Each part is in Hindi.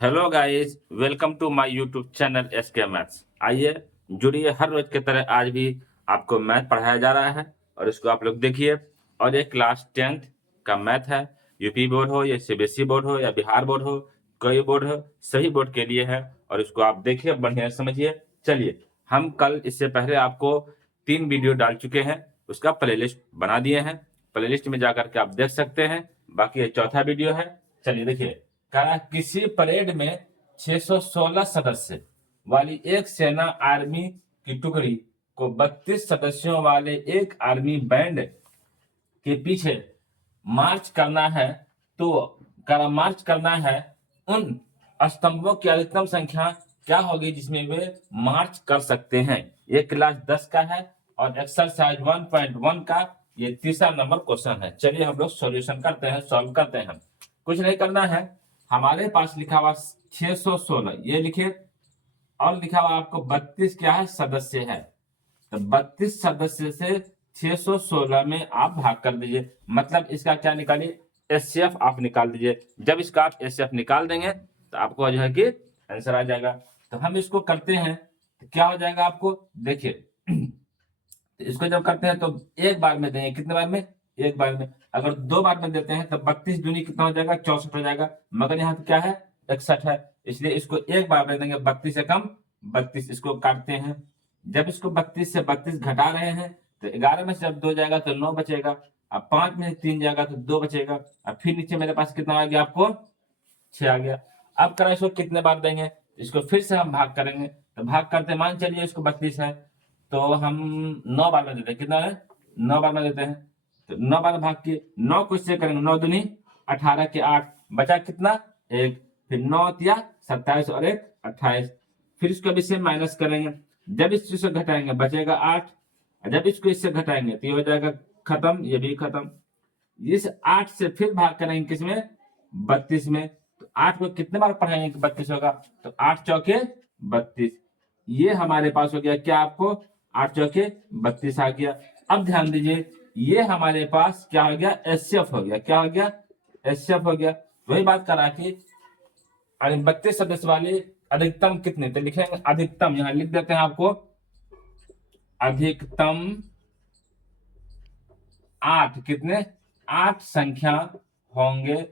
Hello guys, welcome to my YouTube channel SK maths. आइए जुड़िए, हर रोज की तरह आज भी आपको मैथ पढ़ाया जा रहा है और इसको आप लोग देखिए। और ये क्लास 10th का मैथ है। यूपी बोर्ड हो या सीबीएसई बोर्ड हो या बिहार बोर्ड हो, कोई बोर्ड हो, सही बोर्ड के लिए है। और इसको आप देखिए, बढ़िया से समझिए। चलिए, हम कल इससे पहले आपको 3 वीडियो डाल चुके हैं, उसका प्लेलिस्ट बना दिए हैं। प्लेलिस्ट में जाकर के आप देख सकते हैं। बाकी ये चौथा वीडियो है। चलिए देखिए, कहा किसी परेड में 616 सदस्य वाली एक सेना आर्मी की टुकड़ी को 32 सदस्यों वाले एक आर्मी बैंड के पीछे मार्च करना है। तो मार्च करना है, उन स्तंभों की अधिकतम संख्या क्या होगी जिसमें वे मार्च कर सकते हैं। ये क्लास 10 का है और एक्सरसाइज 1.1 का ये तीसरा नंबर क्वेश्चन है। चलिए हम लोग सॉल्यूशन करते हैं, सॉल्व करते हैं। कुछ नहीं करना है, हमारे पास लिखा हुआ 616 ये लिखे, और लिखा हुआ आपको 32 क्या है, सदस्य है। तो 32 सदस्य से 616 में आप भाग कर दीजिए, मतलब इसका क्या निकालिए, एचसीएफ आप निकाल दीजिए। जब इसका आप एचसीएफ निकाल देंगे तो आपको जो है कि आंसर आ जाएगा। तो हम इसको करते हैं तो क्या हो जाएगा, आपको देखिए। तो इसको जब करते हैं तो एक बार में देंगे, कितने बार में, एक बार में। अगर 2 बार में देते हैं तो 32 दूनी कितना हो जाएगा, 64 हो जाएगा। मगर यहाँ तो क्या है, 61 है, इसलिए इसको एक बार में देंगे। 32 से कम 32, इसको काटते हैं। जब इसको 32 से 32 घटा रहे हैं तो 11 में से जब 2 जाएगा तो 9 बचेगा। अब 5 में से 3 जाएगा तो 2 बचेगा। अब फिर नीचे मेरे पास कितना आ गया, आपको 6 आ गया। अब करा इसको कितने बार देंगे, इसको फिर से हम भाग करेंगे। तो भाग करते, मान चलिए इसको 32 है तो हम 9 बार में देते हैं। कितना है, 9 बार में देते हैं। तो 9 बार भाग के 9 को इससे करेंगे, 9 दूनी 18 के 8 बचा कितना, एक। फिर 9 या 27 और 1 28। फिर इसको अब इससे माइनस करेंगे। जब इससे घटाएंगे बचेगा 8। जब इसको इससे घटाएंगे तो ये हो जाएगा खत्म, ये भी खत्म। इस 8 से फिर भाग करेंगे किसमें, 32 में। तो 8 को कितने बार पढ़ाएंगे कि 32 होगा, तो 8 चौके 32। ये हमारे पास हो गया क्या, आपको 8 चौके 32 आ गया। अब ध्यान दीजिए, ये हमारे पास क्या हो गया, एचसीएफ हो गया। क्या हो गया, एचसीएफ हो गया। वही बात करा कि 32 सदस्य वाले अधिकतम कितने, तो लिखेंगे अधिकतम, यहां लिख देते हैं आपको अधिकतम 8, कितने, 8 संख्या होंगे।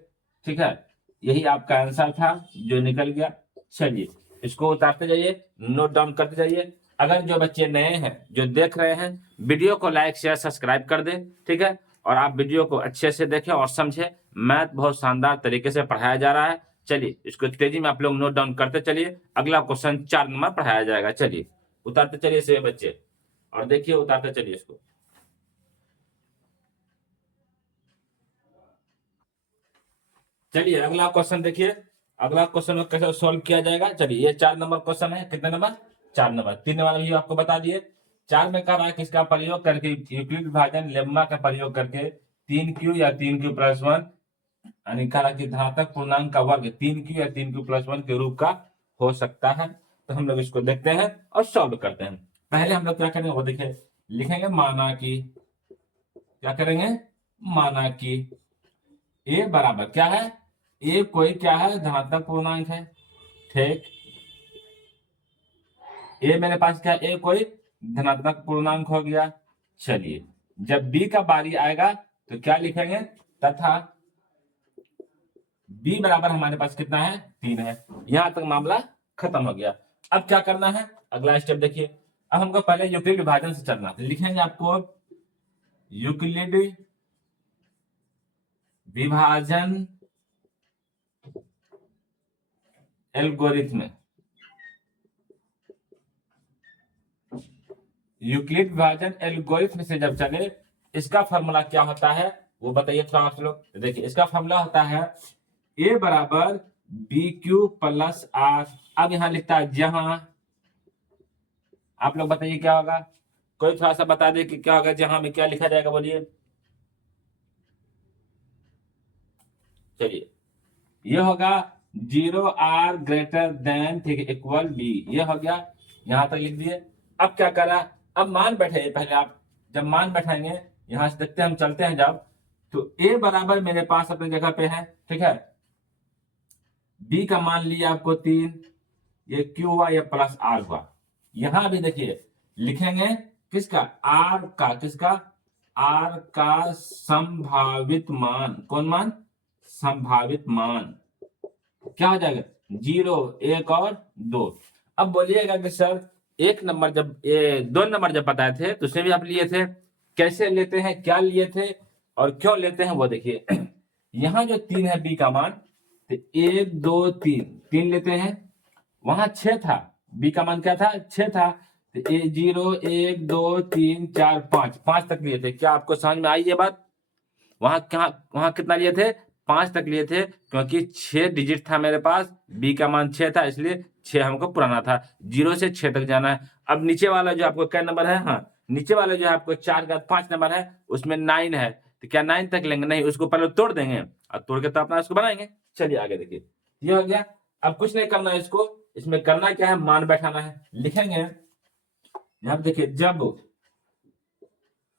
ठीक है, यही आपका आंसर था जो निकल गया। चलिए इसको उतारते जाइए, नोट डाउन करते जाइए। अगर जो बच्चे नए हैं जो देख रहे हैं, वीडियो को लाइक शेयर सब्सक्राइब कर दें। ठीक है, और आप वीडियो को अच्छे से देखें और समझें। मैथ बहुत शानदार तरीके से पढ़ाया जा रहा है। चलिए इसको तेजी में आप लोग नोट डाउन करते चलिए। अगला क्वेश्चन 4 नंबर पढ़ाया जाएगा। चलिए उतारते चलिए से बच्चे, और देखिए उतारते चलिए इसको। चलिए अगला क्वेश्चन देखिए, अगला क्वेश्चन को कैसे सॉल्व किया जाएगा। चलिए ये 4 नंबर क्वेश्चन है, कितने नंबर, 4 नंबर। 3 नंबर भी आपको बता दिए। 4 में कह रहा है कि इसका प्रयोग करके यूक्लिड विभाजन लेम्मा का प्रयोग करके 3q या 3q+1 यानी कह रहा कि धनात्मक पूर्णांक का वर्ग 3q या 3q+1 के रूप का हो सकता है। तो हम लोग इसको देखते हैं और सॉल्व करते हैं। पहले हम लोग क्या करेंगे वो देखिए, लिखेंगे माना कि, क्या करेंगे, माना कि ए बराबर क्या है, ए कोई क्या है, धनात्मक पूर्णांक है। ठीक, ए मेरे पास क्या, ए कोई धनात्मक पूर्णांक हो गया। चलिए जब बी का बारी आएगा तो क्या लिखेंगे, तथा बी बराबर हमारे पास कितना है, 3 है। यहां तक मामला खत्म हो गया। अब क्या करना है, अगला स्टेप देखिए। अब हमको पहले यूक्लिड विभाजन से चलना, तो लिखेंगे आपको यूक्लिड विभाजन एल्गोरिथ्म। यूक्लिड विभाजन एल्गोरिथ्म से जब चले, इसका फॉर्मूला क्या होता है वो बताइए थोड़ा आप लोग। देखिए इसका फॉर्मूला होता है ए बराबर BQ+R। अब यहां लिखता है जहां, आप लोग बताइए क्या होगा, कोई थोड़ा सा बता दे कि क्या होगा, जहां में क्या लिखा जाएगा, बोलिए। चलिए ये होगा 0R greater than ठीक है इक्वल B, ये हो गया, यहां तक लिख दिए। अब क्या करा, अब मान बैठे पहले आप, जब मान बैठाएंगे यहां से देखते हैं हम, चलते हैं जब, तो A बराबर मेरे पास अपनी जगह पे है। ठीक है, बी का मान लिया आपको 3, ये क्यू हुआ, ये प्लस आर हुआ। यहां भी देखिए लिखेंगे किसका, आर का, किसका, आर का संभावित मान। कौन मान, संभावित मान। क्या हो जाएगा, 0, 1 और 2। अब बोलिएगा कि सर एक नंबर जब, ये 2 नंबर जब बताए थे तो उसमें भी आप लिए थे, कैसे लेते हैं, क्या लिए थे और क्यों लेते हैं वो देखिए। यहाँ जो 3 है बी का मान, तो 1 2 3, 3 लेते हैं। वहां 6 था, बी का मान क्या था, 6 था, तो 0 1 2 3 4 5, 5 तक लिए थे। क्या आपको समझ में आई ये बात। वहां कितना लिए थे, 5 तक लिए थे, क्योंकि 6 डिजिट था मेरे पास, बी का मान 6 था, इसलिए 6 हमको पुराना था। 0 से 6 तक जाना है। अब नीचे वाला जो आपको क्या नंबर है, हाँ नीचे वाला जो है आपको 4 का 5 नंबर है, उसमें 9 है, तो क्या 9 तक लेंगे, नहीं, उसको पहले तोड़ देंगे और तोड़ के तो अपना इसको बनाएंगे। चलिए आगे देखिए, ये हो गया। अब कुछ नहीं करना है इसको, इसमें करना क्या है, मान बैठाना है। लिखेंगे यहां देखिए, जब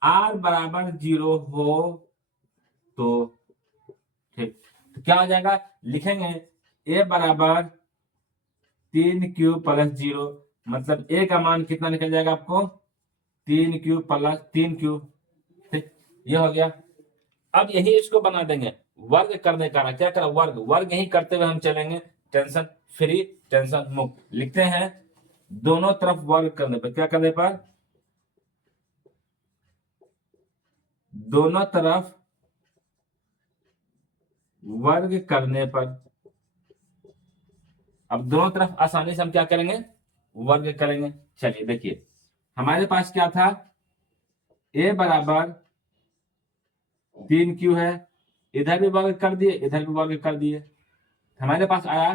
r बराबर 0 हो तो, ठीक, तो क्या हो जाएगा, लिखेंगे a बराबर 3q प्लस 0, मतलब a का मान कितना निकल जाएगा आपको, 3q प्लस 3q। ठीक, ये हो गया। अब यही इसको बना देंगे, वर्ग करने का, क्या करा, वर्ग, वर्ग यही करते हुए हम चलेंगे, टेंशन फ्री, टेंशन मुक्त। लिखते हैं दोनों तरफ वर्ग करने पर, क्या करने पर, दोनों तरफ वर्ग करने पर। अब दोनों तरफ आसानी से हम क्या करेंगे, वर्ग करेंगे। चलिए देखिए, हमारे पास क्या था, a बराबर 3q है, इधर भी वर्ग कर दिए, इधर भी वर्ग कर दिए, हमारे पास आया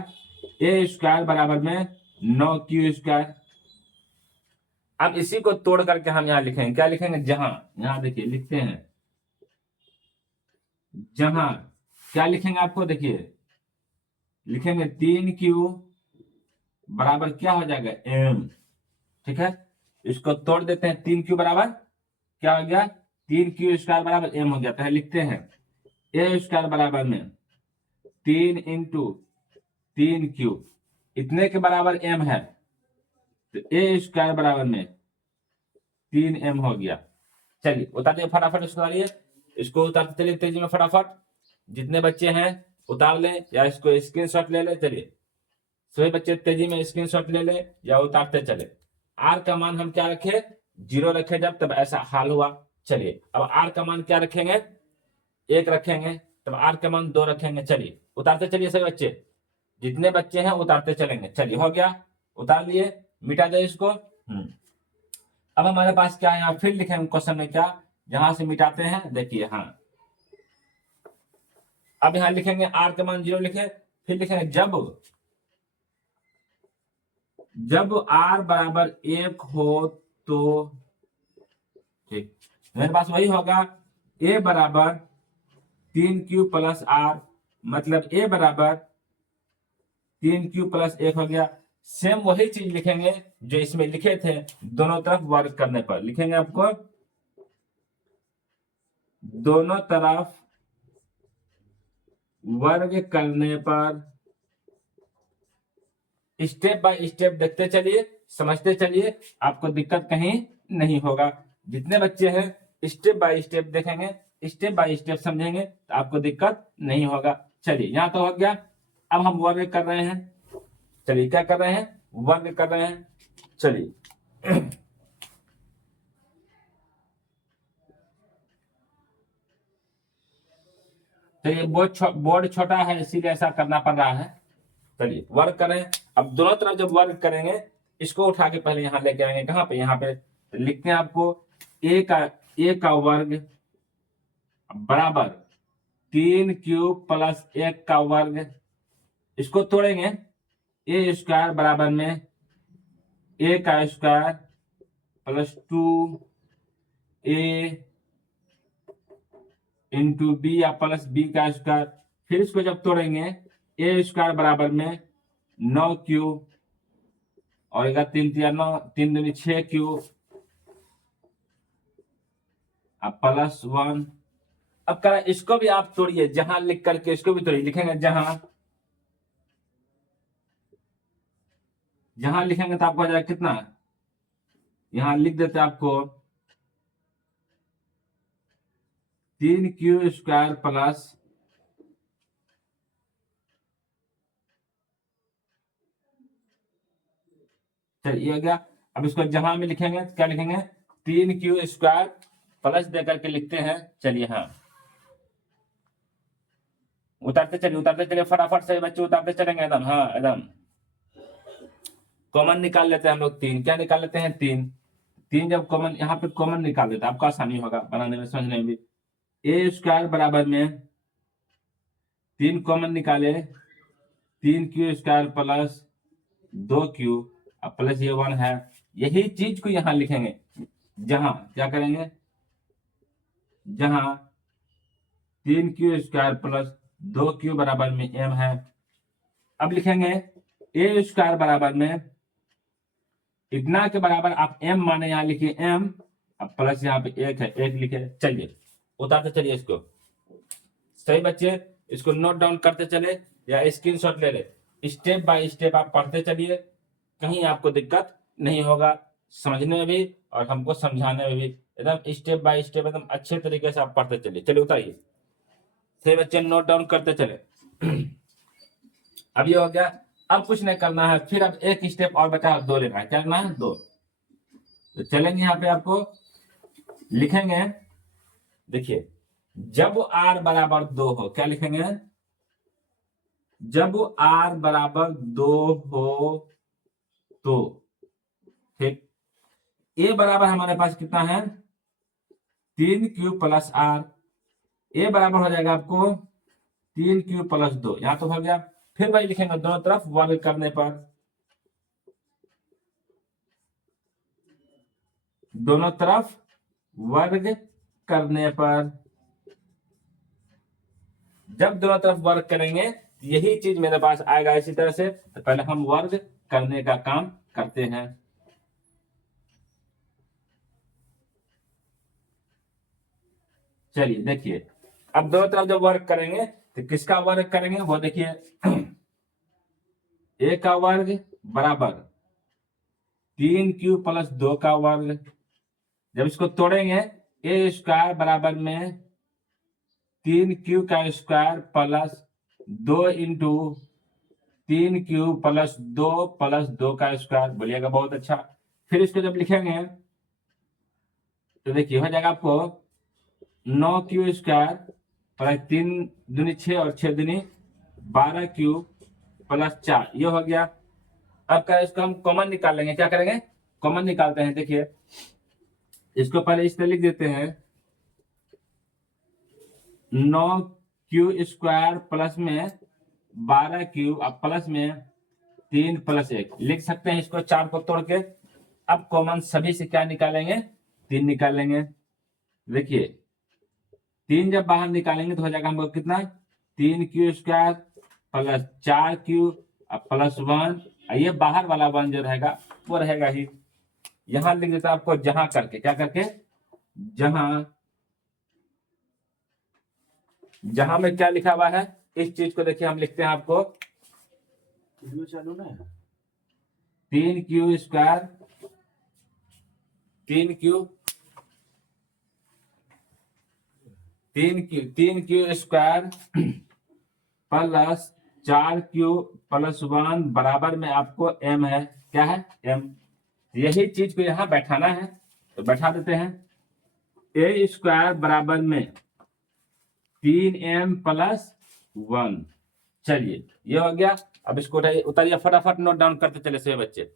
a स्क्वायर बराबर में 9q स्क्वायर। अब इसी को तोड़ करके हम यहां लिखेंगे, क्या लिखेंगे, जहां, यहां देखिए लिखते हैं, जहां, क्या लिखेंगे आपको देखिए, लिखेंगे 3q बराबर क्या हो जाएगा, m। ठीक है, इसको तोड़ देते हैं, 3q बराबर क्या हो गया, 3q स्क्वायर बराबर m हो गया। तो लिखते हैं a स्क्वायर बराबर में 3 इंटू 3q, इतने के बराबर m है, तो a स्क्वायर बराबर में 3m हो गया। चलिए उतारिए फटाफट, इसको उतारिए, इसको उतारते चलिए तेजी में फटाफट। जितने बच्चे हैं उतार ले या इसको स्क्रीनशॉट ले ले। चलिए सभी बच्चे तेजी में स्क्रीनशॉट ले ले या उतारते चले। आर का मान हम क्या रखे, 0 रखे जब, तब ऐसा हाल हुआ। चलिए अब आर का मान क्या रखेंगे, 1 रखेंगे, तब आर का मान 2 रखेंगे। चलिए उतारते चलिए सभी बच्चे, जितने बच्चे हैं उतारते चलेंगे। चलिए हो गया, उतार लिए, मिटा दे इसको। अब हमारे पास क्या है, यहाँ फिर लिखेंगे क्वेश्चन में क्या, जहां से मिटाते हैं देखिए, हाँ अब यहां लिखेंगे आर का मान 0 लिखे, फिर लिखेंगे जब आर बराबर 1 हो तो, ठीक, मेरे पास वही होगा, ए बराबर 3q प्लस आर, मतलब ए बराबर 3q प्लस 1 हो गया। सेम वही चीज लिखेंगे जो इसमें लिखे थे, दोनों तरफ वर्ग करने पर लिखेंगे आपको, दोनों तरफ वर्ग करने पर। स्टेप बाय स्टेप देखते चलिए, समझते चलिए, आपको दिक्कत कहीं नहीं होगा। जितने बच्चे हैं स्टेप बाय स्टेप देखेंगे, स्टेप बाय स्टेप समझेंगे, तो आपको दिक्कत नहीं होगा। चलिए यहां तो हो गया। अब हम वर्ग कर रहे हैं, चलिए क्या कर रहे हैं, वर्ग कर रहे हैं। चलिए चलिए बोर्ड छोटा है इसीलिए ऐसा करना पड़ रहा है। चलिए वर्ग करें। अब दोनों तरफ जब वर्ग करेंगे, इसको उठा के पहले यहां लेके आएंगे, कहां पे, यहाँ पे लिखते हैं आपको, ए का वर्ग बराबर 3q प्लस 1 का वर्ग, इसको तोड़ेंगे, ए स्क्वायर बराबर में ए का square plus 2a into B या प्लस बी का स्क्वायर। फिर इसको जब तोड़ेंगे, ए स्क्वायर बराबर में 9q और 3 9, 3 दूनी 6q अब प्लस 1। अब करा इसको भी आप तोड़िए, जहां लिख करके इसको भी तोड़िए, लिखेंगे जहां यहां लिखेंगे तो आपको आ जाएगा कितना, यहां लिख देते हैं आपको 3q² प्लस चलिए हो गया। अब इसको जहां में लिखेंगे तो क्या लिखेंगे, 3q² प्लस दे करके लिखते हैं। चलिए हाँ, उतारते चलिए फटाफट से बच्चे, उतारते चलेंगे एकदम, हाँ एकदम। कॉमन निकाल लेते हैं हम लोग, 3 क्या निकाल लेते हैं, 3। 3 जब कॉमन, यहाँ पे कॉमन निकाल लेते हैं, आपको आसानी होगा बनाने में, समझने में भी। a² बराबर में 3 कॉमन निकाले, 3q² प्लस 2q, अब प्लस ये 1 है। यही चीज को यहां लिखेंगे, जहां क्या करेंगे, जहां 3q² प्लस 2q बराबर में m है। अब लिखेंगे a² बराबर में इतना के बराबर आप m माने, यहां लिखिए m, अब प्लस यहाँ पे 1 है, 1 लिखे। चलिए उतारते चलिए इसको, सही बच्चे, इसको नोट डाउन करते चले या स्क्रीनशॉट ले ले, स्टेप बाय स्टेप आप पढ़ते चलिए, कहीं आपको दिक्कत नहीं होगा समझने में भी और हमको समझाने में भी। एकदम स्टेप बाय स्टेप एकदम अच्छे तरीके से आप पढ़ते चलिए। चलिए उतारिए, सही बच्चे, नोट डाउन करते चले। अब ये हो गया, अब कुछ नहीं करना है, फिर अब एक स्टेप और बचा, 2 लेना है। क्या करना है, 2। तो चलेंगे यहाँ पे, आपको लिखेंगे, देखिए जब r बराबर 2 हो, क्या लिखेंगे, जब r बराबर 2 हो तो, ठीक, a बराबर हमारे पास कितना है, 3q प्लस r, a बराबर हो जाएगा आपको 3q प्लस 2, यहां तो हो गया। फिर वही लिखेंगे दोनों तरफ वर्ग करने पर, दोनों तरफ वर्ग करने पर, जब दोनों तरफ वर्ग करेंगे यही चीज मेरे पास आएगा इसी तरह से। तो पहले हम वर्ग करने का काम करते हैं। चलिए देखिए, अब दोनों तरफ जब वर्ग करेंगे तो किसका वर्ग करेंगे, वो देखिए, a का वर्ग बराबर 3q प्लस 2 का वर्ग, जब इसको तोड़ेंगे a² बराबर में 3q² plus 2 into 3q plus 2 plus 2 का स्क्वायर, बोलिएगा बहुत अच्छा। फिर इसको जब लिखेंगे तो देखिए हो जाएगा आपको 9q² प्लस 3 दूनी 6 और 6 दूनी 12q प्लस 4, ये हो गया। अब क्या, इसको हम कॉमन निकाल लेंगे, क्या करेंगे, कॉमन निकालते हैं। देखिए इसको पहले इस तरह लिख देते हैं, 9q² प्लस में 12q, अब प्लस में 3 प्लस 1 लिख सकते हैं इसको, 4 को तोड़ के। अब कॉमन सभी से क्या निकालेंगे, 3 निकालेंगे। देखिए 3 जब बाहर निकालेंगे तो हो जाएगा हमको कितना, 3q² प्लस 4q प्लस 1, ये बाहर वाला 1 जो रहेगा वो रहेगा ही। यहां लिख देता आपको जहां करके, क्या करके, जहां, जहां में क्या लिखा हुआ है इस चीज को देखिए हम लिखते हैं आपको, चालू ना 3q² 3q 3q² plus 4q plus 1 बराबर में आपको m है, क्या है, m। यही चीज को यहां बैठाना है तो बैठा देते हैं, a² बराबर में 3m प्लस 1। चलिए ये हो गया। अब इसको उतारिए फटाफट, नोट डाउन करते चले सभी बच्चे,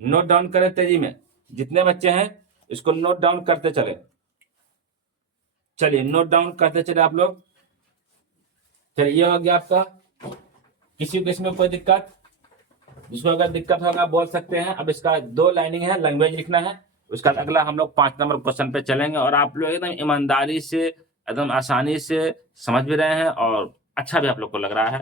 नोट डाउन करें तेजी में, जितने बच्चे हैं इसको नोट डाउन करते चले। चलिए नोट डाउन करते चले आप लोग। चलिए ये हो गया आपका, किसी को इसमें कोई दिक्कत, जिसको अगर दिक्कत होगा बोल सकते हैं। अब इसका 2 लाइनिंग है, लैंग्वेज लिखना है, उसका अगला हम लोग 5 नंबर क्वेश्चन पे चलेंगे और आप लोग एकदम ईमानदारी से एकदम आसानी से समझ भी रहे हैं और अच्छा भी आप लोग को लग रहा है।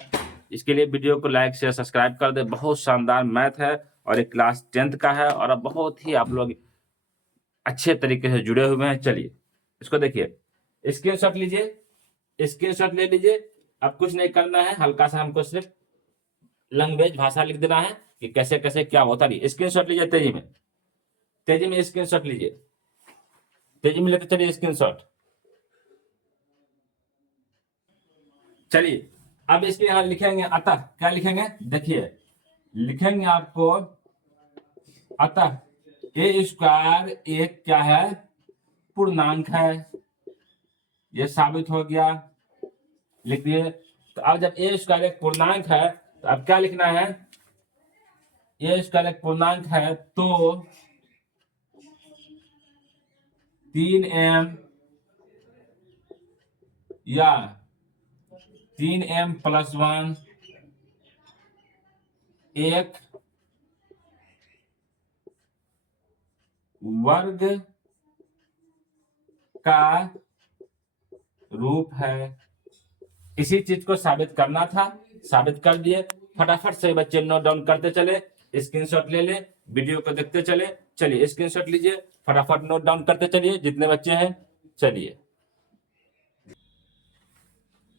इसके लिए वीडियो को लाइक शेयर सब्सक्राइब कर दे। बहुत शानदार मैथ है और एक क्लास 10th का है और अब बहुत ही आप लोग अच्छे तरीके से जुड़े हुए हैं। चलिए इसको देखिए, स्क्रीनशॉट लीजिए, स्क्रीनशॉट ले लीजिए। अब कुछ नहीं करना है, हल्का सा हमको सिर्फ लैंग्वेज भाषा लिख देना है कि कैसे कैसे क्या होता नहीं। स्क्रीनशॉट लीजिए तेजी में, तेजी में स्क्रीनशॉट लीजिए, तेजी में लेते चलिए स्क्रीनशॉट। चलिए अब इसके यहां लिखेंगे अतः, क्या लिखेंगे देखिए, लिखेंगे आपको अतः ए स्क्वायर एक क्या है, पूर्णांक है, ये साबित हो गया, लिख दिए। तो अब जब ए स्क्वायर एक पूर्णांक है तो अब क्या लिखना है, ए स्क्वायर एक पूर्णांक है तो 3m या 3m+1 एक वर्ग का रूप है। इसी चीज को साबित करना था, साबित कर दिए। फटाफट से बच्चे नोट डाउन करते चले, स्क्रीनशॉट ले ले, वीडियो को देखते चले। चलिए स्क्रीनशॉट लीजिए, फटाफट नोट डाउन करते चलिए जितने बच्चे हैं। चलिए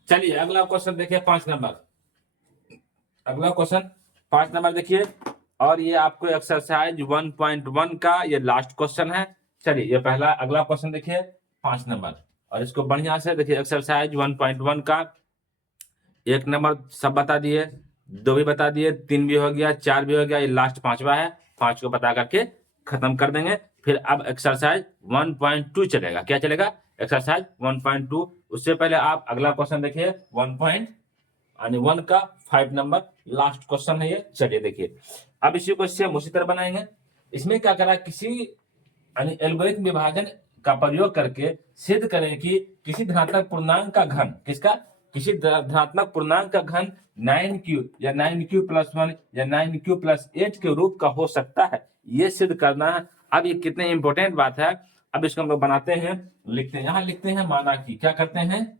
चलिए अगला क्वेश्चन देखिए 5 नंबर, अगला क्वेश्चन 5 नंबर देखिए, और ये आपको एक्सरसाइज 1.1 का ये लास्ट क्वेश्चन है। चलिए ये पहला अगला क्वेश्चन देखिए 5 नंबर, और इसको बढ़िया से देखिए। एक्सरसाइज 1.1 का 1 नंबर सब बता दिए, 2 भी बता दिए, 3 भी हो गया, 4 भी हो गया, ये लास्ट 5वां है। 5 को बता करके खत्म कर देंगे। फिर अब एक्सरसाइज 1.2 चलेगा। क्या चलेगा, एक्सरसाइज 1.2। उससे पहले आप अगला क्वेश्चन देखिए 1.1 का 5 नंबर लास्ट क्वेश्चन है ये। चलिए देखिए अब इसी को सेम उसी तरह बनाएंगे। इसमें क्या करा, किसी एल्गोरिथम विभाजन का प्रयोग करके सिद्ध करें कि किसी धनात्मक पूर्णांक का घन, किसका, किसी धनात्मक पूर्णांक का घन 9q या 9q+1 या 9q+8 के रूप का हो सकता है, ये सिद्ध करना है। अब ये कितने इंपॉर्टेंट बात है। अब इसको हम लोग बनाते हैं, लिखते हैं, यहां लिखते हैं माना कि, क्या करते हैं,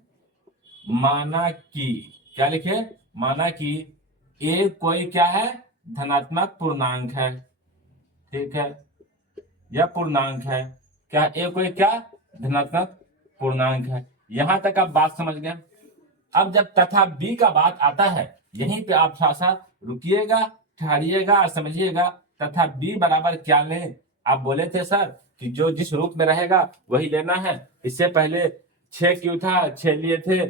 माना कि, क्या लिखे, माना कि ए कोई क्या है, धनात्मक पूर्णांक है, ठीक है, यह पूर्णांक है। क्या ए कोई क्या, धनात्मक पूर्णांक है। यहां तक आप बात समझ गए। अब जब तथा बी का बात आता है, यहीं पे आप थोड़ा सा रुकिएगा, ठहरिएगा और समझिएगा। तथा बी बराबर क्या लें। आप बोले थे सर कि जो जिस रूप में रहेगा वही लेना है। इससे पहले 6 क्यों था, 6 लिए थे,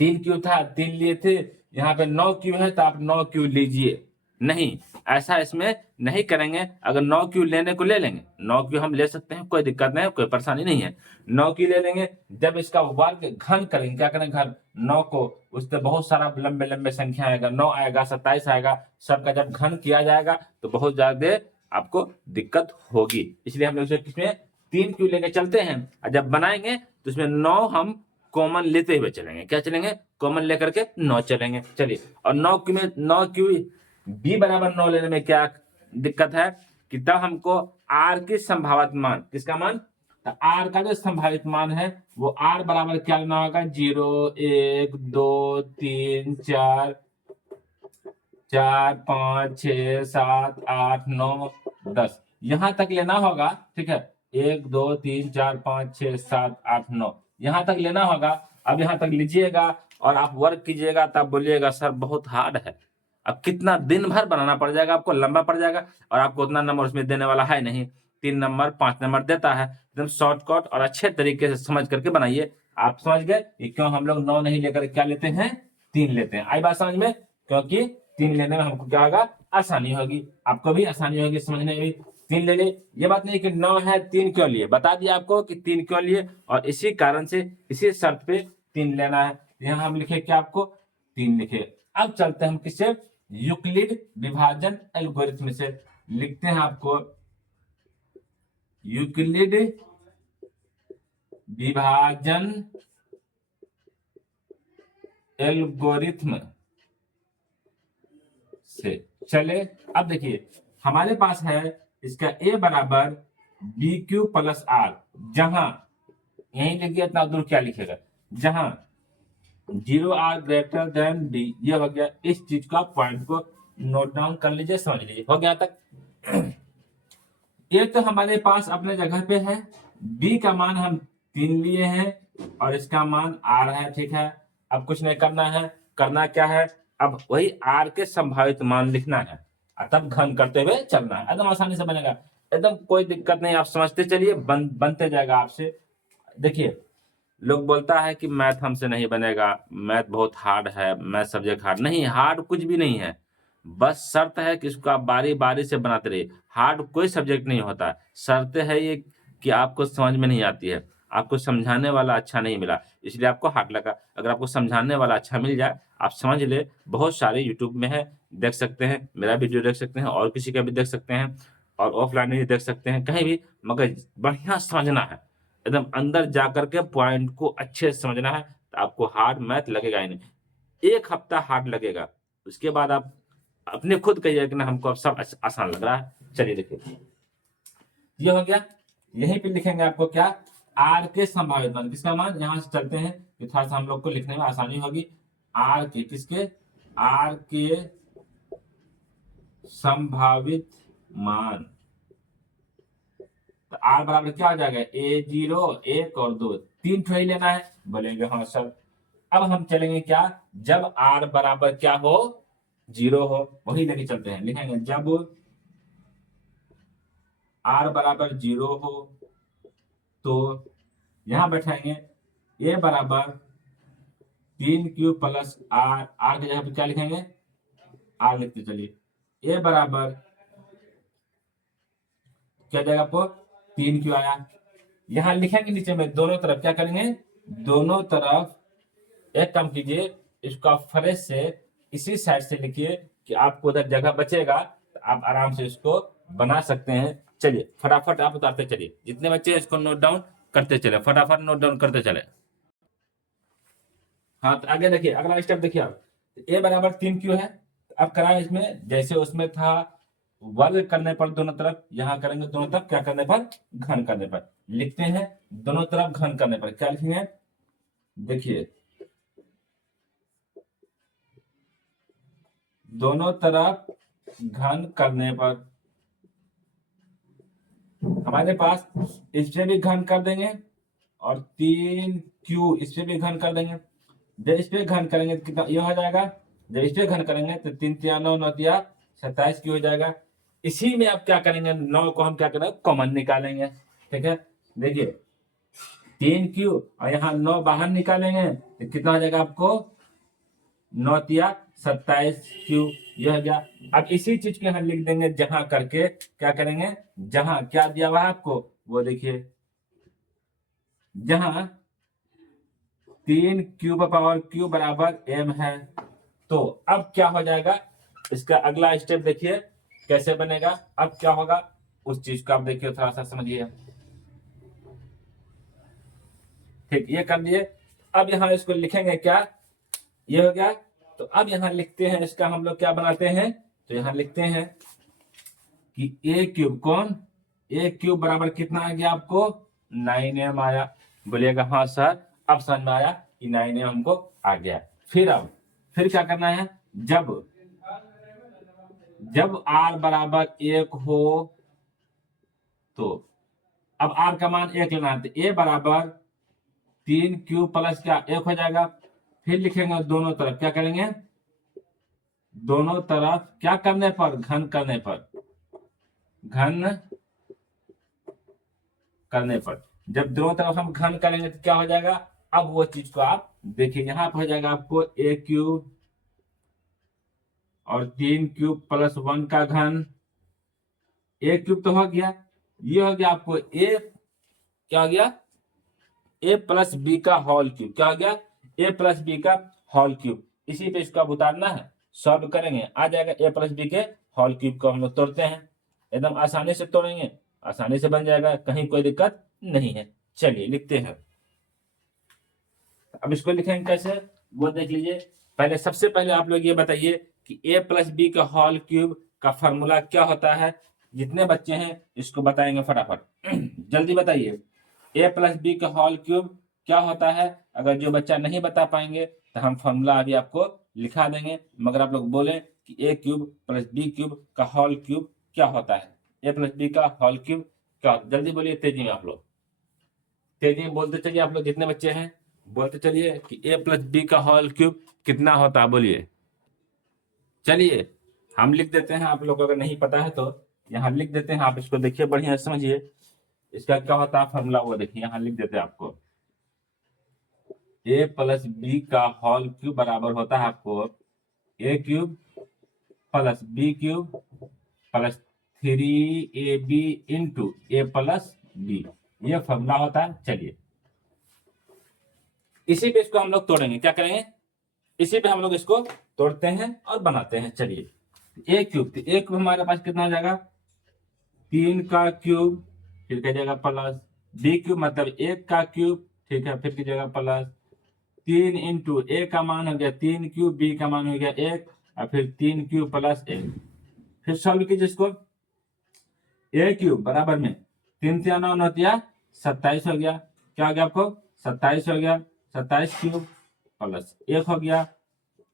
3 क्यों था, 3 लिए थे, यहाँ पे 9 क्यों है तो आप 9 क्यों लीजिए। नहीं, ऐसा इसमें नहीं करेंगे। अगर 9 क्यू लेने को ले लेंगे, 9 क्यू हम ले सकते हैं, कोई दिक्कत नहीं है, कोई परेशानी नहीं है। 9 क्यू ले लेंगे, जब इसका वर्ग घन करेंगे, क्या करेंगे, घन 9 को, उससे बहुत सारा लंबे लंबे संख्या आएगा, 9 आएगा, 27 आएगा, सबका जब घन किया जाएगा तो बहुत ज्यादा आपको दिक्कत होगी। इसलिए हम लोग किसमें 3 क्यू लेके चलते हैं, और जब बनाएंगे तो उसमें 9 हम कॉमन लेते हुए चलेंगे। क्या चलेंगे, कॉमन लेकर के 9 चलेंगे। चलिए, और 9 क्यू में 9 क्यू बी बराबर 9 लेने में क्या दिक्कत है कि तब हमको आर की संभावित मान, किसका मान, तो आर का जो संभावित मान है वो आर बराबर क्या लेना होगा, 0 1 2 3 4 4 5 6 7 8 9 10 यहां तक लेना होगा। ठीक है, 1 2 3 4 5 6 7 8 9 यहां तक लेना होगा। अब यहां तक लीजिएगा और आप वर्क कीजिएगा, तब बोलिएगा सर बहुत हार्ड है। अब कितना दिन भर बनाना पड़ जाएगा, आपको लंबा पड़ जाएगा, और आपको उतना नंबर उसमें देने वाला है नहीं। 3 नंबर 5 नंबर देता है। एकदम शॉर्टकट और अच्छे तरीके से समझ करके बनाइए। आप समझ गए कि क्यों हम लोग 9 नहीं लेकर क्या लेते हैं, 3 लेते हैं। आई बात समझ में, क्योंकि 3 लेने में हमको क्या होगा, आसानी होगी, आपको भी आसानी होगी समझने में। 3 ले लिए, ये बात नहीं कि 9 है 3 क्यों लिए, बता दिया आपको कि 3 क्यों लिए, और इसी कारण से इसी शर्त पे 3 लेना है। यहाँ हम लिखे क्या, आपको 3 लिखे। अब चलते हैं हम किससे, यूक्लिड विभाजन एल्गोरिथम से। लिखते हैं आपको यूक्लिड विभाजन एल्गोरिथम से। चले, अब देखिए हमारे पास है इसका ए बराबर बी क्यू प्लस आर, जहां यही लिखिए, इतना दूर क्या लिखेगा, जहां 0r ग्रेटर देन b, ये हो गया। इस चीज का पॉइंट को नोट डाउन कर लीजिए, समझ लीजिए, हो गया तक। ये तो हमारे पास अपने जगह पे है, b का मान हम 3 लिए हैं और इसका मान r है। ठीक है, अब कुछ नहीं करना है, करना क्या है, अब वही आर के संभावित मान लिखना है और तब घन करते हुए चलना है, एकदम आसानी से बनेगा, एकदम कोई दिक्कत नहीं, आप समझते चलिए, बनते जाएगा आपसे। देखिए, लोग बोलता है कि मैथ हमसे नहीं बनेगा, मैथ बहुत हार्ड है, मैथ सब्जेक्ट हार्ड नहीं, हार्ड कुछ भी नहीं है, बस शर्त है कि इसको आप बारी बारी से बनाते रहिए। हार्ड कोई सब्जेक्ट नहीं होता, शर्त है ये कि आपको समझ में नहीं आती है, आपको समझाने वाला अच्छा नहीं मिला, इसलिए आपको हार्ड लगा। अगर आपको समझाने वाला अच्छा मिल जाए, आप समझ ले, बहुत सारे यूट्यूब में है, देख सकते हैं, मेरा वीडियो देख सकते हैं और किसी का भी देख सकते हैं, और ऑफलाइन भी देख सकते हैं, कहीं भी, मगर बढ़िया समझना है, एकदम अंदर जा करके पॉइंट को अच्छे से समझना है, तो आपको हार्ड मैथ लगेगा ही नहीं। 1 हफ्ता हार्ड लगेगा, उसके बाद आप अपने खुद कहिए कि ना हमको अब सब आसान लग रहा है। चलिए देखिए, ये हो गया। यहीं पे लिखेंगे आपको क्या, आर के संभावित मान, किसका मान, यहां से चलते हैं कि थोड़ा सा हम लोग को लिखने में आसानी होगी। आर के, किसके, आर के संभावित मान, तो आर बराबर क्या हो जाएगा, A0, 1 और 2, 3 ठो ही लेना है, बोलेंगे हाँ सर। अब हम चलेंगे क्या, जब आर बराबर क्या हो, 0 हो, वही लेके चलते हैं, लिखेंगे जब आर बराबर 0 हो, तो यहां बैठाएंगे ए बराबर 3Q प्लस आर, आर की जगह पे क्या लिखेंगे, आर लिखते चलिए, ए बराबर क्या जाएगा आपको, 3Q आया। यहां लिखेंगे नीचे में दोनों तरफ क्या करेंगे, दोनों तरफ एक काम कीजिए, इसको आप फ्रेश से इसी साइड से लिखिए कि आपको उधर जगह बचेगा, तो आप आराम से इसको बना सकते हैं। चलिए फटाफट आप उतारते चलिए, जितने बच्चे हैं इसको नोट डाउन करते चले, फटाफट नोट डाउन करते चले। हाँ, तो आगे देखिए, अगला स्टेप देखिए आप, ए बराबर 3Q है, तो अब कराएं इसमें जैसे उसमें था, वर्ग करने पर दोनों तरफ, यहां करेंगे दोनों तरफ क्या करने पर, घन करने पर, लिखते हैं दोनों तरफ घन करने पर क्या लिखेंगे, देखिए दोनों तरफ घन करने पर हमारे पास इस पे भी घन कर देंगे और 3Q इस पे भी घन कर देंगे। जब इस पे घन करेंगे तो कितना ये हो जाएगा, जब इस पे घन करेंगे तो 3 तिया 9, 9 तिया 27 की हो जाएगा। इसी में आप क्या करेंगे, 9 को हम क्या करेंगे, कॉमन निकालेंगे, ठीक है। देखिए 3Q और यहाँ 9 बाहर निकालेंगे तो कितना हो जाएगा आपको, 9 तिया 27Q, यह हो गया। अब इसी चीज को यहाँ लिख देंगे, जहां करके क्या करेंगे, जहां क्या दिया हुआ है आपको, वो देखिए, जहां 3Q पावर Q बराबर M है, तो अब क्या हो जाएगा, इसका अगला स्टेप देखिए कैसे बनेगा। अब क्या होगा उस चीज को आप देखिए, थोड़ा सा समझिए, ठीक, ये कर दिए। अब यहाँ इसको लिखेंगे क्या, ये हो गया। तो अब यहाँ लिखते हैं, इसका हम लोग क्या बनाते हैं, तो यहाँ लिखते हैं कि ए क्यूब, कौन, ए क्यूब बराबर कितना आ गया आपको, 9M आया। बोलिएगा हाँ सर, अब समझ में आया कि 9M हमको आ गया। फिर अब फिर क्या करना है, जब जब आर बराबर 1 हो, तो अब आर का मान 1 लेना है, तो ए बराबर 3Q प्लस क्या 1 हो जाएगा। फिर लिखेंगे दोनों तरफ क्या करेंगे, दोनों तरफ क्या करने पर, घन करने पर, घन करने पर, जब दोनों तरफ हम घन करेंगे तो क्या हो जाएगा, अब वो चीज को आप देखिए, यहां पर हो जाएगा आपको A³ और 3Q प्लस 1 का घन, A³ तो हो गया, ये हो गया आपको A, क्या हो गया, A प्लस बी का होल क्यूब, क्या हो गया, A प्लस बी का होल क्यूब। इसी पे इसको आप उतारना है, सॉल्व करेंगे, आ जाएगा A प्लस बी के होल क्यूब को हम लोग तोड़ते हैं, एकदम आसानी से तोड़ेंगे, आसानी से बन जाएगा, कहीं कोई दिक्कत नहीं है। चलिए लिखते हैं, अब इसको लिखेंगे कैसे, वो देख लीजिए। पहले सबसे पहले आप लोग ये बताइए कि A प्लस बी का होल क्यूब का फॉर्मूला क्या होता है। जितने बच्चे हैं इसको बताएंगे फटाफट जल्दी बताइए, A प्लस बी का होल क्यूब क्या होता है। अगर जो बच्चा नहीं बता पाएंगे तो हम फॉर्मूला अभी आपको लिखा देंगे, मगर आप लोग बोले कि A³ प्लस B³ का होल क्यूब क्या होता है, A प्लस बी का होल क्यूब क्या होता है, जल्दी बोलिए, तेजी में आप लोग, तेजी में बोलते चलिए, आप लोग जितने बच्चे हैं बोलते चलिए कि A प्लस बी का होल क्यूब कितना होता है, बोलिए। चलिए हम लिख देते हैं, आप लोग को अगर नहीं पता है तो यहाँ लिख देते हैं, आप इसको देखिए बढ़िया से समझिए। इसका क्या होता है फॉर्मूला, वो देखिए यहाँ लिख देते हैं आपको। ए प्लस बी का होल क्यूब बराबर होता है आपको A cube plus B cube plus 3ab into A plus B, ये फॉर्मूला होता है। चलिए इसी पे इसको हम लोग तोड़ेंगे, क्या करेंगे, इसी पे हम लोग इसको तोड़ते हैं और बनाते हैं। चलिए ए क्यूब, तो ए क्यूब हमारे पास कितना हो जाएगा 3 का क्यूब, फिर क्या जाएगा प्लस बी क्यूब मतलब 1 का क्यूब, ठीक है, फिर की जगह प्लस 3 इंटू ए का मान हो गया 3 क्यूब, बी का मान हो गया 1 और फिर 3 क्यूब प्लस 1। फिर सॉल्व कीजिए इसको, ए क्यूब बराबर में 3 3 9 9 27 हो गया, क्या हो गया आपको 27 हो गया, 27 क्यूब प्लस 1 हो गया।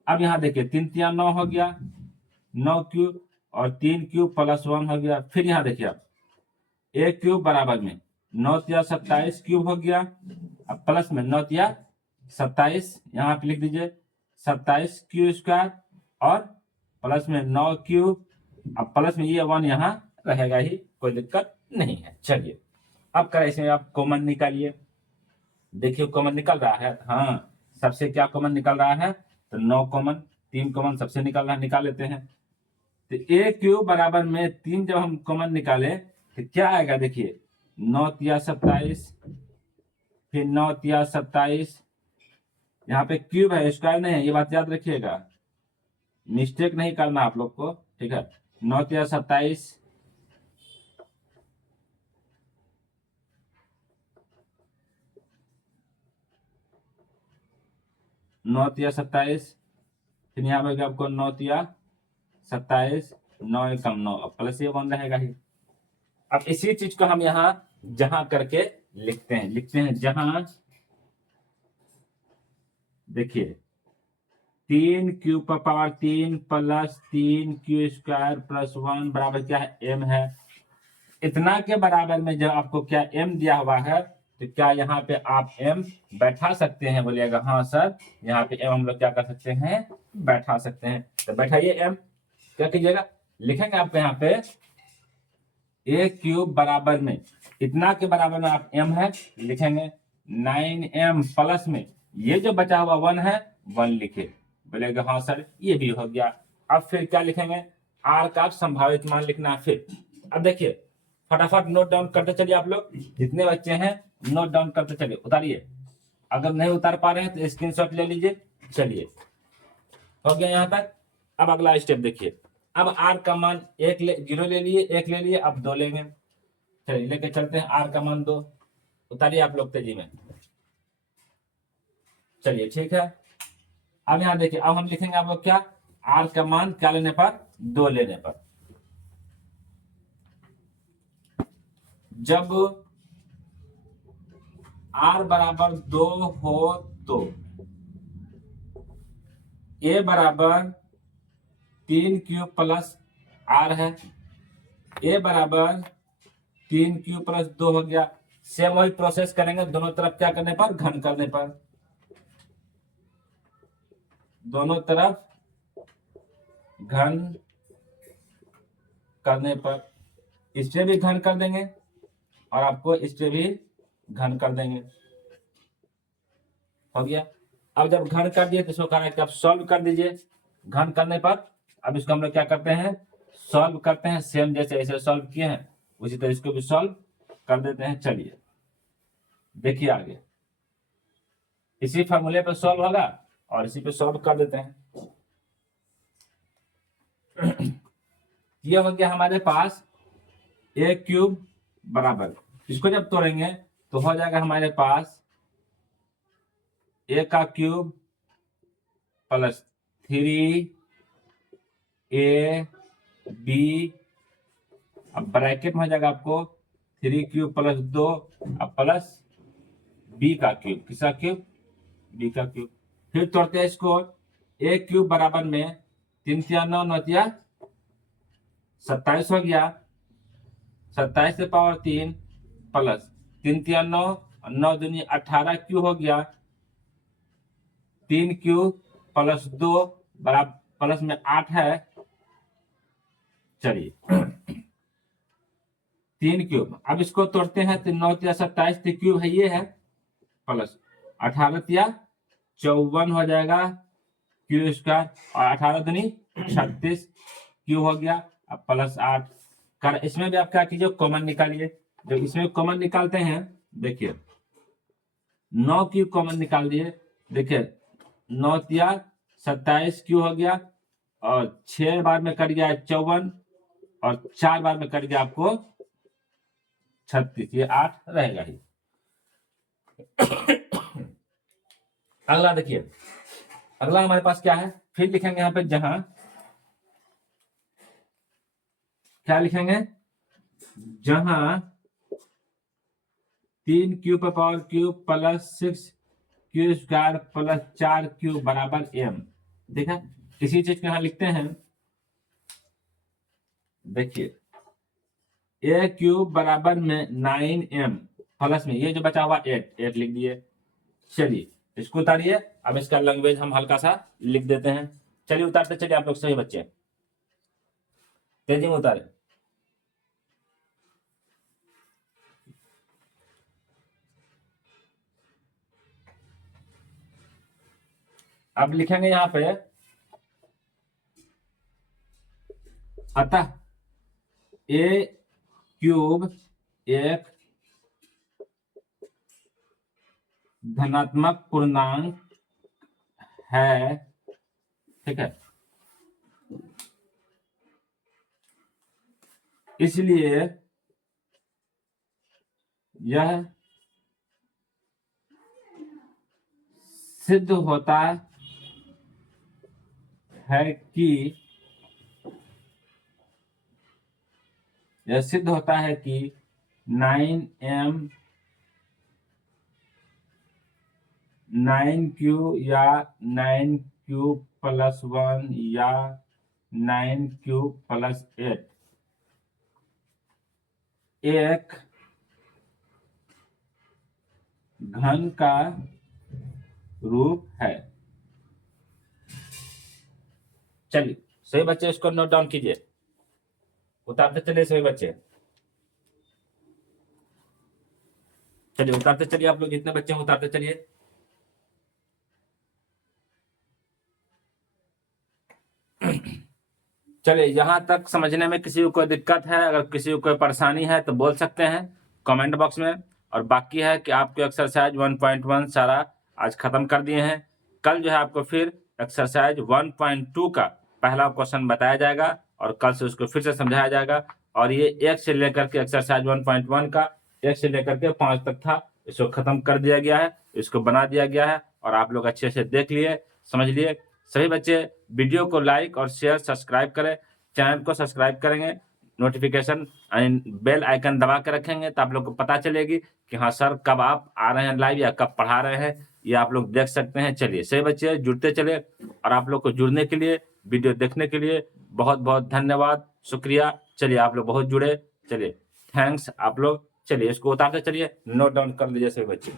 अब यहाँ देखिए 3 3 9 हो गया, 9 क्यूब और 3 क्यूब प्लस 1 हो गया। फिर यहाँ देखिए आप ए क्यूब बराबर में 9 तिया 27 क्यूब हो गया, अब प्लस में 9 तिया 27 यहाँ पे लिख दीजिए 27 क्यू स्क्वायर और प्लस में 9 क्यूब, अब प्लस में ये 1 यहाँ रहेगा ही, कोई दिक्कत नहीं है। चलिए अब करें इसमें आप कॉमन निकालिए, देखिए कॉमन निकल रहा है, हाँ सबसे क्या कॉमन निकल रहा है, तो 9 कॉमन, 3 कॉमन सबसे निकल रहा है, निकाल लेते हैं। तो ए क्यूब बराबर में 3 जब हम कॉमन निकाले तो क्या आएगा, देखिए 9 तिया 27 फिर 9 तिया 27, यहाँ पे क्यूब है स्क्वायर नहीं है, ये बात याद रखिएगा, मिस्टेक नहीं करना आप लोग को, ठीक है। 9 तिया 27 9 तिया 27, फिर यहाँ पे आपको 9 तिया 27, 9 एकम 9, प्लस ये 1 रहेगा ही। अब इसी चीज को हम यहाँ जहां करके लिखते हैं जहां, देखिए 3 क्यू का power 3 plus 3 Q square plus 1 बराबर क्या है m है। इतना के बराबर में जब आपको क्या m दिया हुआ है तो क्या यहाँ पे आप m बैठा सकते हैं, बोलिएगा हाँ सर, यहाँ पे m हम लोग क्या कर सकते हैं, बैठा सकते हैं। तो बैठाइए m, क्या कीजिएगा, लिखेंगे आपको यहाँ पे ए क्यूब बराबर में इतना के बराबर में आप m है लिखेंगे 9m प्लस में ये जो बचा हुआ 1 है 1 लिखे, बोलेगा हाँ सर ये भी हो गया। अब फिर क्या लिखेंगे, r का संभावित मान लिखना है। फिर अब देखिए फटाफट नोट डाउन करते चलिए, आप लोग जितने बच्चे हैं नोट डाउन करते चलिए, उतारिए, अगर नहीं उतार पा रहे हैं तो स्क्रीनशॉट ले लीजिए। चलिए हो गया यहाँ तक। अब अगला स्टेप देखिए, अब r का मान 0 ले लिए, 1 ले लिए, अब 2 लेंगे, चलिए लेके चलते हैं r का मान 2, उतारिए आप लोग तेजी में। चलिए ठीक है, अब यहाँ देखिए, अब हम लिखेंगे आप लोग क्या, r का मान क्या लेने पर, 2 लेने पर। जब r बराबर 2 हो तो a बराबर 3 क्यूब प्लस r है, a बराबर 3 क्यूब प्लस 2 हो गया। सेम वही प्रोसेस करेंगे दोनों तरफ क्या करने पर, घन करने पर, दोनों तरफ घन करने पर, इस पे भी घन कर देंगे और आपको इस पे भी घन कर देंगे, हो गया। अब जब घन कर दिए तो इसको कहा कि आप सॉल्व कर दीजिए घन करने पर। अब इसको हम लोग क्या करते हैं, सॉल्व करते हैं, सेम जैसे ऐसे सॉल्व किए हैं उसी तरह इसको भी सॉल्व कर देते हैं। चलिए देखिए आगे इसी फॉर्मूले पर सॉल्व होगा और इसी पे सॉल्व कर देते हैं। ये हो गया हमारे पास ए क्यूब बराबर, इसको जब तोड़ेंगे तो हो जाएगा हमारे पास ए का क्यूब प्लस 3ab, अब ब्रैकेट में हो जाएगा आपको 3 क्यूब प्लस 2 अब प्लस बी का क्यूब, किसका क्यूब, बी का क्यूब। फिर तोड़ते हैं इसको, ए क्यूब बराबर में 3 तिया 9 9 तिया 27 हो गया, 27 से पावर 3 प्लस 3 तिया 9 9 दूनी 18 क्यू हो गया, 3 क्यू प्लस 2 बराबर प्लस में 8 है, चलिए 3 क्यूब। अब इसको तोड़ते हैं तो 9 या 27 क्यूब है, ये है प्लस 18 54 हो जाएगा क्यू स्क्वायर, और 18 दूनी 36 क्यू हो गया। अब प्लस 8 कर, इसमें भी आप क्या कीजिए, कॉमन निकालिए। जब इसमें कॉमन निकालते हैं, देखिए 9 क्यूब कॉमन निकाल दिए, देखिए 9 या 27 क्यू हो गया, और 6 बार में कट गया 54, और 4 बार में कट गया आपको 36, ये 8 रहेगा ही। अगला देखिए, अगला हमारे पास क्या है, फिर लिखेंगे यहाँ पे, जहां क्या लिखेंगे, जहां 3 क्यू पर power cube plus 6 Q square plus 4 Q बराबर m। देखा, किसी चीज को यहां लिखते हैं, देखिए a क्यूब बराबर में 9m प्लस में ये जो बचा हुआ 8 लिख दिए। चलिए इसको उतारिए, अब इसका लैंग्वेज हम हल्का सा लिख देते हैं। चलिए उतारते चलिए आप लोग, सही बच्चे तेजी में उतारे। अब लिखेंगे यहां पे, अतः a क्यूब एक धनात्मक पूर्णांक है, ठीक है, इसलिए यह सिद्ध होता है कि यह सिद्ध होता है कि 9m 9q या 9q प्लस 1 या 9q प्लस 8 एक घन का रूप है। चलिए सही बच्चे, इसको नोट डाउन कीजिए, उतारते चलिए सभी बच्चे। चलिए उतारते चलिए, आप लोग जितने बच्चे हैं उतारते चलिए। चलिए यहाँ तक समझने में किसी को कोई दिक्कत है, अगर किसी को कोई परेशानी है तो बोल सकते हैं कमेंट बॉक्स में। और बाकी है कि आपको एक्सरसाइज 1.1 सारा आज खत्म कर दिए हैं। कल जो है आपको फिर एक्सरसाइज 1.2 का पहला क्वेश्चन बताया जाएगा, और कल से उसको फिर से समझाया जाएगा। और ये 1 से लेकर के एक्सरसाइज 1.1 का 1 से लेकर के 5 तक था, इसको खत्म कर दिया गया है, इसको बना दिया गया है, और आप लोग अच्छे से देख लिए, समझ लिए। सभी बच्चे वीडियो को लाइक और शेयर सब्सक्राइब करें, चैनल को सब्सक्राइब करेंगे, नोटिफिकेशन बेल आइकन दबा के रखेंगे तो आप लोग को पता चलेगी कि हाँ सर कब आप आ रहे हैं लाइव या कब पढ़ा रहे हैं, ये आप लोग देख सकते हैं। चलिए सही बच्चे जुड़ते चले, और आप लोग को जुड़ने के लिए, वीडियो देखने के लिए बहुत बहुत धन्यवाद, शुक्रिया। चलिए आप लोग बहुत जुड़े, चलिए थैंक्स आप लोग। चलिए इसको उतारते चलिए, नोट डाउन कर लीजिए सभी बच्चे।